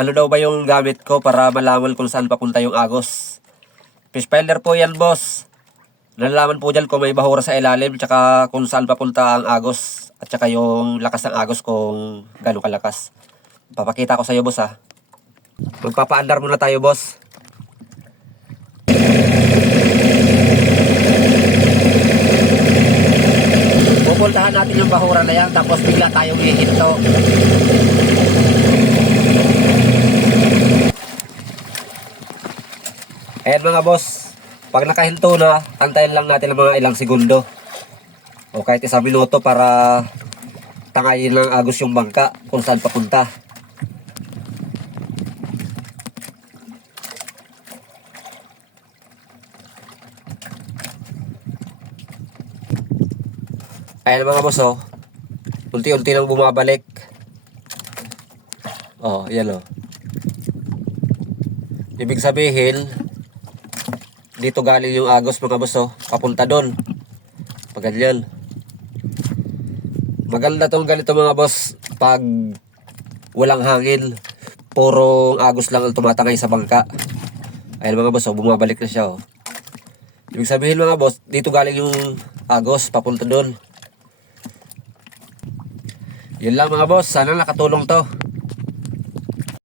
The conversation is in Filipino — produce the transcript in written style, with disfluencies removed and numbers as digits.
ano daw ba yung gamit ko para malaman kung saan papunta yung agos. Fish finder po yan, boss. Nalalaman po dyan kung may bahura sa ilalim, tsaka kung saan papunta ang agos, at tsaka yung lakas ng agos kung gano'ng kalakas. Papakita ko sa iyo, boss, ha. Magpapaandar muna tayo, boss. Pupuntahan natin yung bahura na yan, tapos bigla tayong hihinto. Ayan mga boss, pag nakahinto na, antayin lang natin ng mga ilang segundo o kahit 1 minuto para tangayin ng agos yung bangka kung saan papunta. Ayan mga boss, oh, unti-unti nang bumabalik. Oh, yan oh. Ibig sabihin, dito galing yung agos mga boss, oh, papunta doon. Pag ganyan. Maganda tong ganito mga boss pag walang hangin. Puro agos lang ang tumatangay sa bangka. Ayan mga boss, oh, bumabalik na siya, oh. Ibig sabihin mga boss, dito galing yung agos papunta doon. Yun lang mga boss, sana nakatulong to.